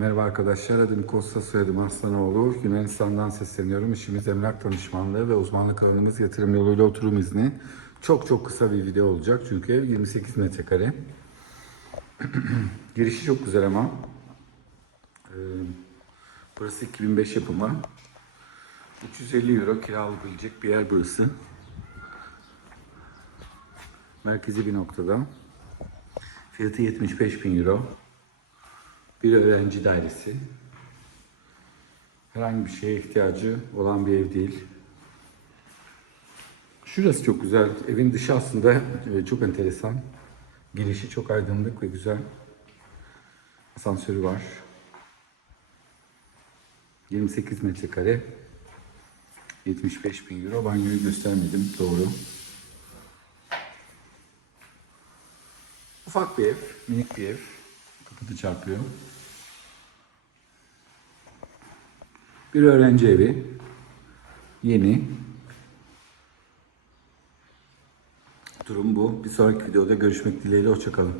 Merhaba arkadaşlar, adım Kosta, soyadım Arslanoğlu. Yunanistan'dan sesleniyorum. İşimiz emlak danışmanlığı ve uzmanlık alanımız yatırım yoluyla oturum izni. Çok çok kısa bir video olacak çünkü ev 28 metrekare. Girişi çok güzel ama. Burası 2005 yapımı. 350 euro kiralayabilecek bir yer burası. Merkezi bir noktada. Fiyatı 75 bin euro. Bir öğrenci dairesi. Herhangi bir şeye ihtiyacı olan bir ev değil. Şurası çok güzel. Evin dışı aslında e, çok enteresan. Girişi çok aydınlık ve güzel. Asansörü var. 28 metrekare. 75 bin euro. Banyoyu göstermedim. Doğru. Ufak bir ev. Minik bir ev. Kapıda çarpıyor. Bir öğrenci evi. Yeni. Durum bu. Bir sonraki videoda görüşmek dileğiyle. Hoşçakalın.